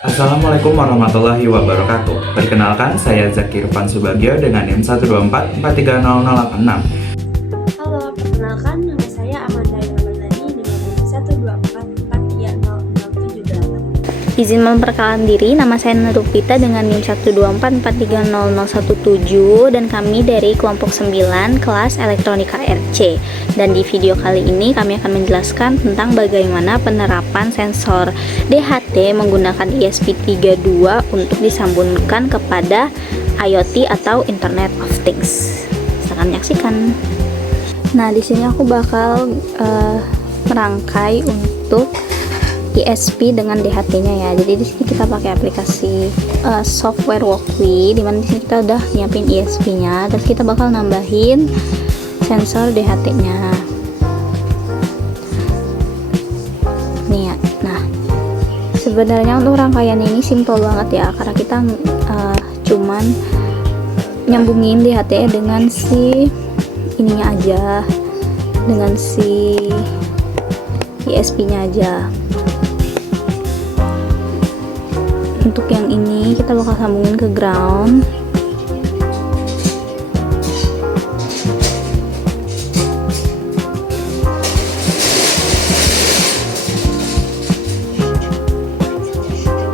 Assalamualaikum warahmatullahi wabarakatuh. Perkenalkan, saya Zakir Van Subagio dengan NIM 124430086. Halo, perkenalkan nama saya Amanda Yolandani dengan NIM 124430078. Izin memperkenalkan diri, nama saya Nurupita dengan NIM 124430017 dan kami dari kelompok 9 kelas Elektronika RC. Dan di video kali ini kami akan menjelaskan tentang bagaimana penerapan sensor DHT menggunakan ESP32 untuk disambungkan kepada IoT atau Internet of Things. Silakan menyaksikan. Nah, di sini aku bakal merangkai untuk ESP dengan DHT-nya ya. Jadi di sini kita pakai aplikasi software Walkly, dimana di sini kita udah nyiapin ESP-nya. Terus kita bakal nambahin sensor DHT-nya. Nih ya. Nah, sebenarnya untuk rangkaian ini simple banget ya, karena kita cuman nyambungin DHT dengan si ininya aja, dengan si ESP-nya aja. Untuk yang ini kita bakal sambungin ke ground.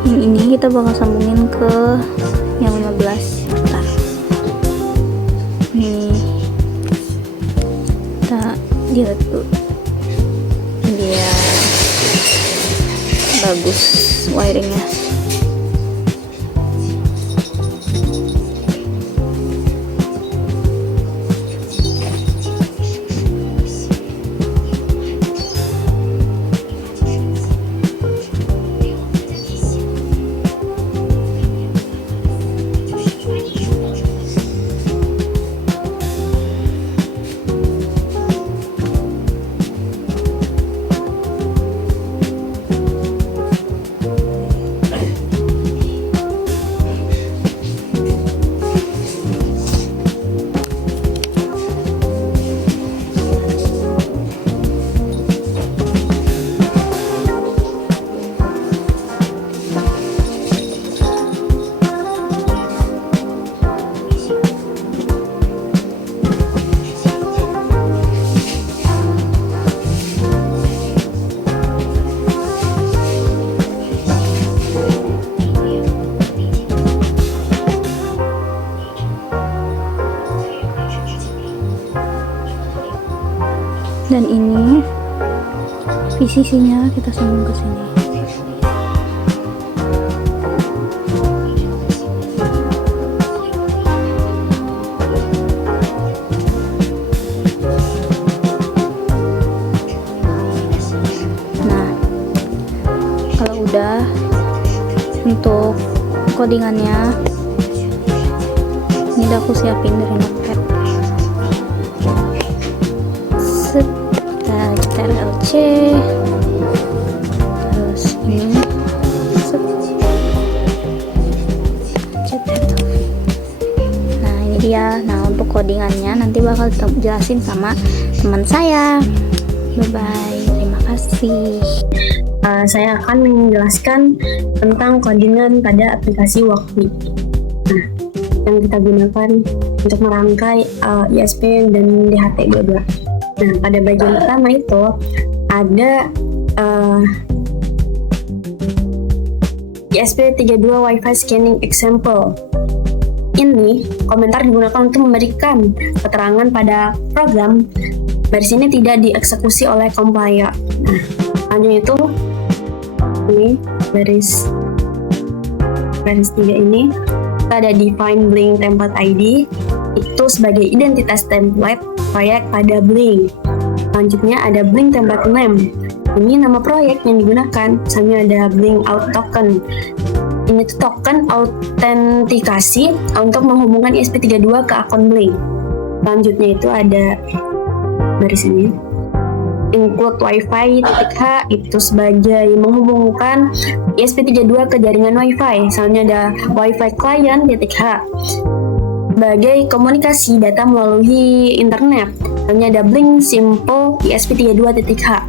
Yang ini kita bakal sambungin ke yang 15. Bentar. Nih. Kita lihat tuh. Biar bagus wiringnya. Dan ini VCC-nya kita sambung ke sini. Nah, kalau udah, untuk codingannya ini udah aku siapin dari notepad. RLC, terus ini nah ini dia. Nah, untuk codingannya nanti bakal jelasin sama teman saya. Bye bye, terima kasih. Saya akan menjelaskan tentang codingan pada aplikasi Walkly. Nah, yang kita gunakan untuk merangkai ESP dan DHT dua-dua. Nah, pada bagian pertama itu ada ESP32 Wi-Fi Scanning Example. Ini komentar digunakan untuk memberikan keterangan pada program baris ini tidak dieksekusi oleh compiler. Nah, selanjutnya itu ini baris 3 ini kita ada define Blink template ID, itu sebagai identitas template proyek pada Blink. Selanjutnya ada Blink template name. Ini nama proyek yang digunakan. Misalnya ada Blink Out Token. Ini tuh token autentikasi untuk menghubungkan ESP32 ke akun Blink. Selanjutnya itu ada baris ini. Include Wi-Fi .h itu sebagai menghubungkan ESP32 ke jaringan Wi-Fi. Misalnya ada Wi-Fi client .h sebagai komunikasi data melalui internet. Misalnya ada Blink Simple ESP32.h.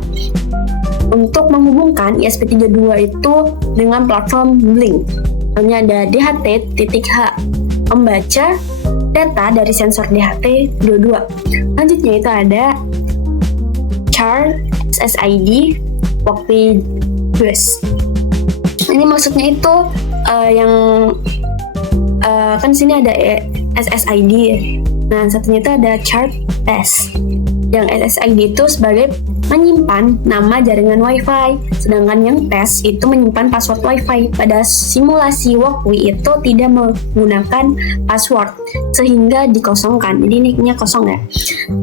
untuk menghubungkan ESP32 itu dengan platform Blink. Misalnya ada DHT-H, membaca data dari sensor DHT22. Selanjutnya itu ada char SSID walkway bus. Ini maksudnya itu yang kan sini ada SSID. Nah, satunya itu ada chart test. Yang SSID itu sebagai menyimpan nama jaringan WiFi, sedangkan yang test itu menyimpan password WiFi. Pada simulasi walkway itu tidak menggunakan password sehingga dikosongkan. Jadi nicknya kosong ya.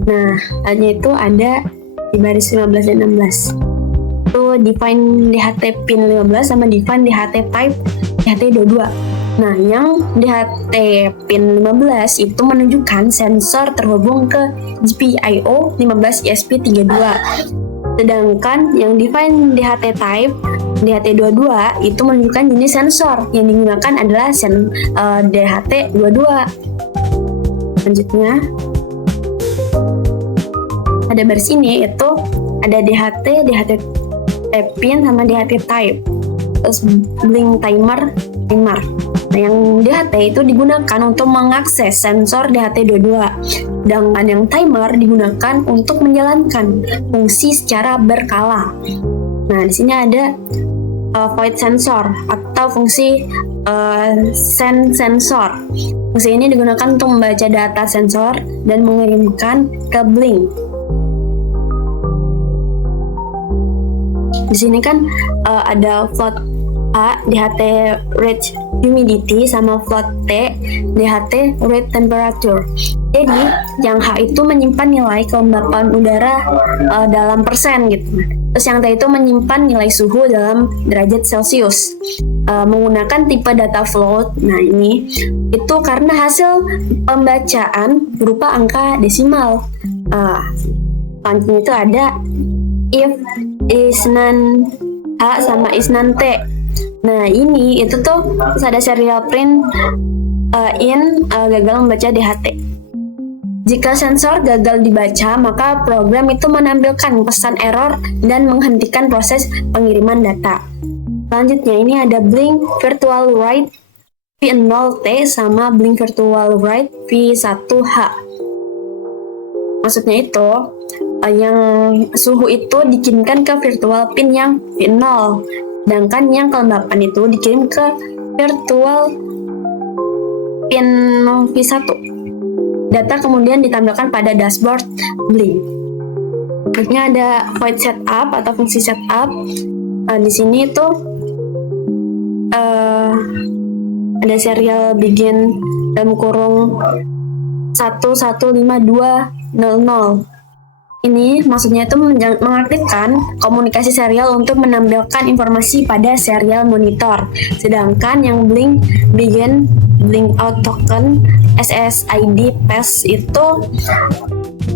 Nah, hanya itu ada di baris 15 dan 16. Itu define DHT pin 15 sama define DHT type DHT22. Nah, yang DHT pin 15 itu menunjukkan sensor terhubung ke GPIO 15 ESP32. Sedangkan yang define DHT type DHT22 itu menunjukkan jenis sensor yang digunakan adalah DHT22. Selanjutnya ada baris ini itu ada DHT pin sama DHT type, terus blink timer. Nah, yang DHT itu digunakan untuk mengakses sensor DHT22, sedangkan yang timer digunakan untuk menjalankan fungsi secara berkala. Nah, di sini ada void sensor atau fungsi send sensor. Fungsi ini digunakan untuk membaca data sensor dan mengirimkan ke blink. Di sini kan ada float A DHT rate humidity sama float T DHT rate temperature. Jadi yang H itu menyimpan nilai kelembapan udara dalam persen gitu. Terus yang T itu menyimpan nilai suhu dalam derajat Celcius. Menggunakan tipe data float. Nah, ini itu karena hasil pembacaan berupa angka desimal. Selanjutnya itu ada if isnan H sama isnan T. Nah, ini itu tuh ada serial print gagal membaca DHT. Jika sensor gagal dibaca, maka program itu menampilkan pesan error dan menghentikan proses pengiriman data. Selanjutnya ini ada blink virtual write V0T sama blink virtual write V1H. Maksudnya itu yang suhu itu dikirimkan ke virtual pin yang V0, sedangkan yang kelembapan itu dikirim ke virtual pin V1. Data kemudian ditampilkan pada dashboard Blink. Berikutnya ada void setup atau fungsi setup. Di sini itu ada serial begin dalam kurung 115200. Ini maksudnya itu mengaktifkan komunikasi serial untuk menampilkan informasi pada serial monitor. Sedangkan yang blink begin blink out token SSID pass itu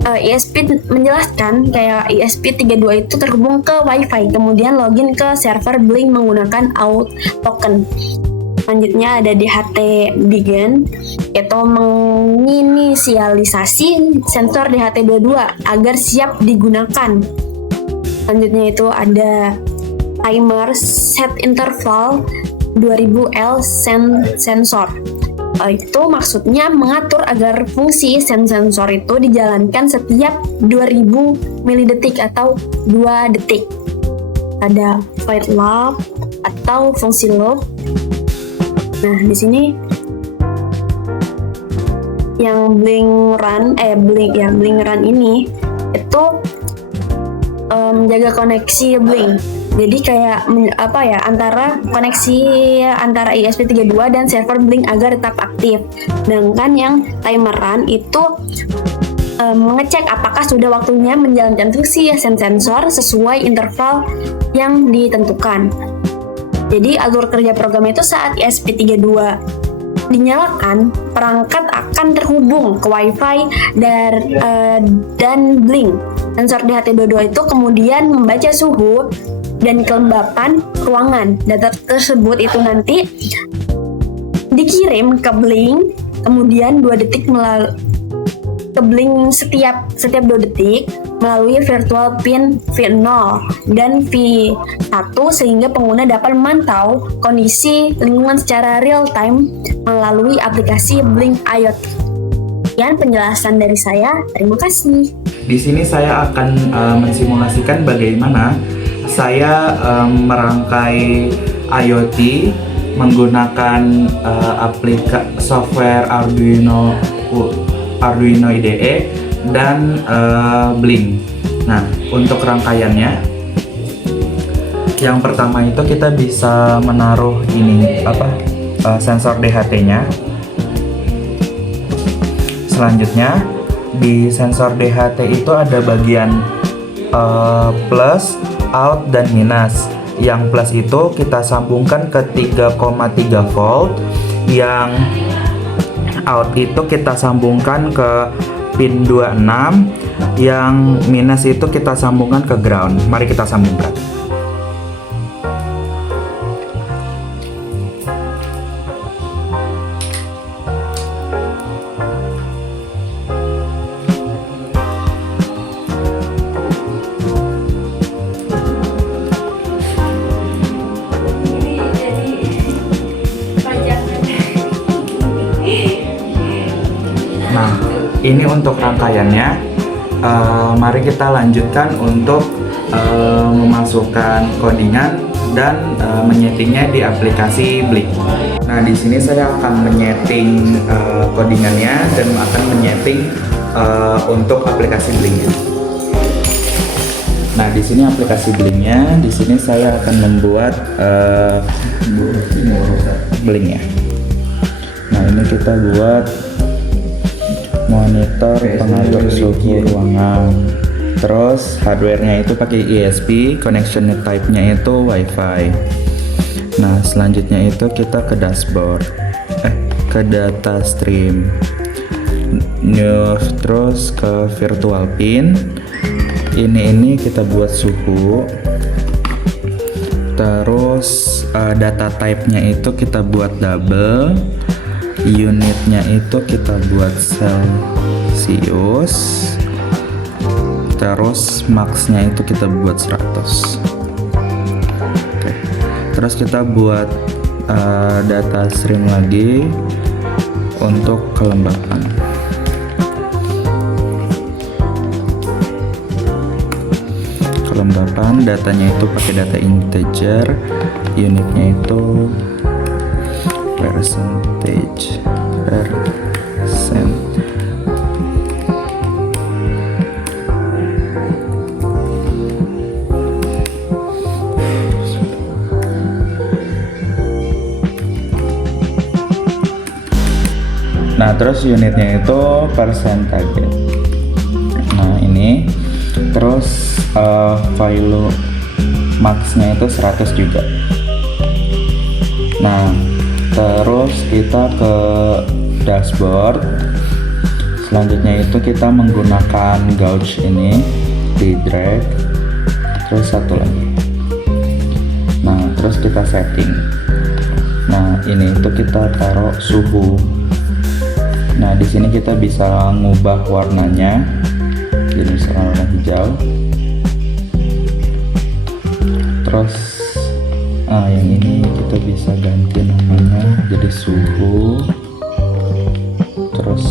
ESP menjelaskan kayak ESP32 itu terhubung ke WiFi, kemudian login ke server blink menggunakan out token. Selanjutnya ada DHT begin, yaitu menginisialisasi sensor DHT22 agar siap digunakan. Selanjutnya itu ada timer set interval 2000L sensor. Itu maksudnya mengatur agar fungsi sensor itu dijalankan setiap 2000 milidetik atau 2 detik. Ada void loop atau fungsi loop. Nah, di sini yang blink run ini itu menjaga koneksi blink. Jadi kayak antara koneksi antara ESP32 dan server blink agar tetap aktif. Sedangkan yang timer run itu mengecek apakah sudah waktunya menjalankan fungsi sensor sesuai interval yang ditentukan. Jadi alur kerja program itu saat ESP32 dinyalakan, perangkat akan terhubung ke WiFi dan blink. Sensor DHT22 itu kemudian membaca suhu dan kelembapan ruangan. Data tersebut itu nanti dikirim ke blink, kemudian 2 detik ke blink setiap 2 detik, melalui virtual pin V0 dan V1 sehingga pengguna dapat memantau kondisi lingkungan secara real time melalui aplikasi Blink IoT. Sekian penjelasan dari saya, terima kasih. Di sini saya akan mensimulasikan bagaimana saya merangkai IoT menggunakan software Arduino IDE dan Blink. Nah, untuk rangkaiannya, yang pertama itu kita bisa menaruh sensor DHT-nya. Selanjutnya di sensor DHT itu ada bagian plus, out, dan minus. Yang plus itu kita sambungkan ke 3,3 volt, yang out itu kita sambungkan ke pin 26, yang minus itu kita sambungkan ke ground. Mari kita sambungkan. Nah, ini untuk rangkaiannya. Mari kita lanjutkan untuk memasukkan codingan dan menyetingnya di aplikasi Blink. Nah, di sini saya akan menyeting codingannya dan akan menyeting untuk aplikasi Blinknya. Nah, di sini aplikasi Blinknya. Di sini saya akan membuat Blinknya. Nah, ini kita buat monitor pengatur suhu ruangan. Terus hardware-nya itu pakai ESP, connection type-nya itu Wi-Fi. Nah, selanjutnya itu kita ke dashboard, ke data stream, terus ke virtual pin. Ini kita buat suhu. Terus data type-nya itu kita buat double. Unitnya itu kita buat Celsius. Terus max-nya itu kita buat 100. Oke. Terus kita buat data stream lagi untuk kelembapan. Kelembapan datanya itu pakai data integer, unitnya itu percentage percent. Nah, terus unitnya itu percentage. Nah, ini terus value max-nya itu 100 juga. Nah, terus kita ke dashboard. Selanjutnya itu kita menggunakan gauge ini, di drag. Terus satu lagi. Nah, terus kita setting. Nah, ini itu kita taruh suhu. Nah, di sini kita bisa ngubah warnanya. Jadi misalnya warna hijau. Terus yang ini kita bisa ganti namanya jadi suhu. Terus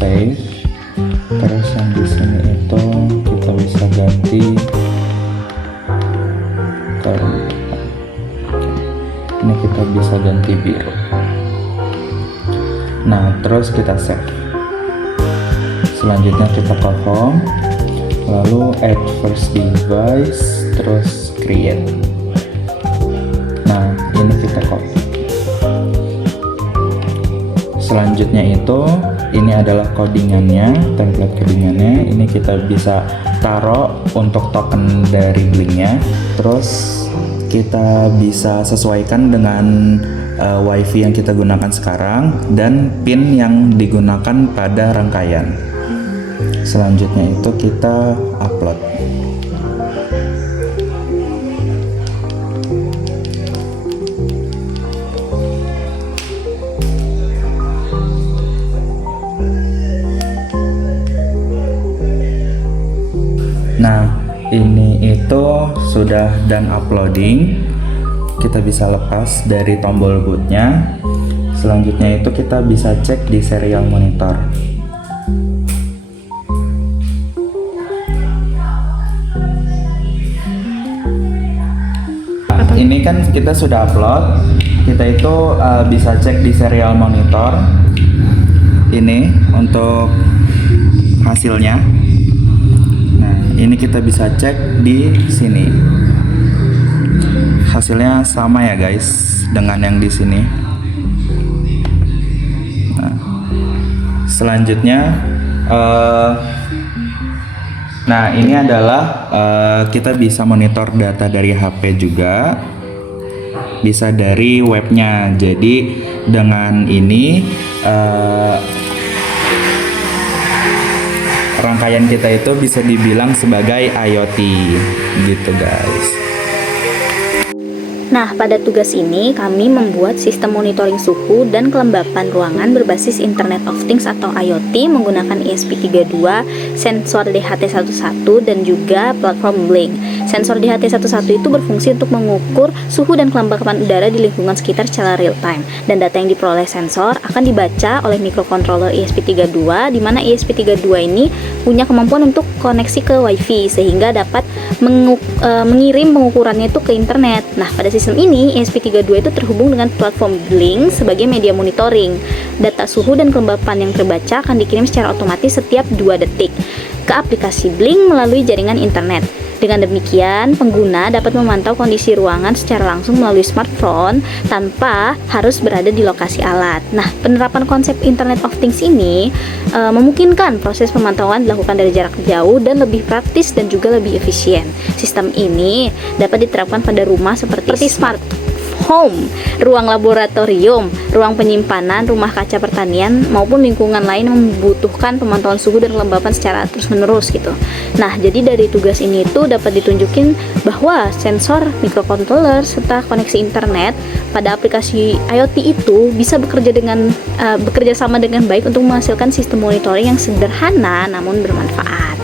save. Terus yang di sini itu kita bisa ganti ini kita bisa ganti biru. Nah, terus kita save. Selanjutnya kita ke home, lalu add first device, terus create. Nah, ini kita copy. Selanjutnya itu ini adalah codingannya, template codingannya. Ini kita bisa taruh untuk token dari Blinknya. Terus kita bisa sesuaikan dengan WiFi yang kita gunakan sekarang dan pin yang digunakan pada rangkaian. Selanjutnya itu kita upload. ini itu sudah done uploading. Kita bisa lepas dari tombol bootnya. Selanjutnya itu kita bisa cek di serial monitor. Ini kan kita sudah upload. Kita itu bisa cek di serial monitor. Ini untuk hasilnya. Nah, ini kita bisa cek di sini. Hasilnya sama ya guys dengan yang di sini. Nah, selanjutnya nah ini adalah kita bisa monitor data dari HP juga, bisa dari webnya. Jadi dengan ini rangkaian kita itu bisa dibilang sebagai IoT gitu guys. Nah, pada tugas ini kami membuat sistem monitoring suhu dan kelembapan ruangan berbasis Internet of Things atau IoT menggunakan ESP32, sensor DHT11 dan juga platform Blink. Sensor DHT11 itu berfungsi untuk mengukur suhu dan kelembapan udara di lingkungan sekitar secara real time. Dan data yang diperoleh sensor akan dibaca oleh microcontroller ESP32, di mana ESP32 ini punya kemampuan untuk koneksi ke WiFi sehingga dapat mengirim pengukurannya itu ke internet. Nah, pada sistem ini ESP32 itu terhubung dengan platform Blink sebagai media monitoring. Data suhu dan kelembapan yang terbaca akan dikirim secara otomatis setiap 2 detik ke aplikasi Blink melalui jaringan internet. Dengan demikian, pengguna dapat memantau kondisi ruangan secara langsung melalui smartphone tanpa harus berada di lokasi alat. Nah, penerapan konsep Internet of Things ini memungkinkan proses pemantauan dilakukan dari jarak jauh dan lebih praktis dan juga lebih efisien. Sistem ini dapat diterapkan pada rumah seperti smart home, ruang laboratorium, ruang penyimpanan, rumah kaca pertanian, maupun lingkungan lain yang membutuhkan pemantauan suhu dan kelembapan secara terus-menerus gitu. Nah, jadi dari tugas ini itu dapat ditunjukin bahwa sensor, microcontroller, serta koneksi internet pada aplikasi IoT itu bisa bekerja sama dengan baik untuk menghasilkan sistem monitoring yang sederhana namun bermanfaat.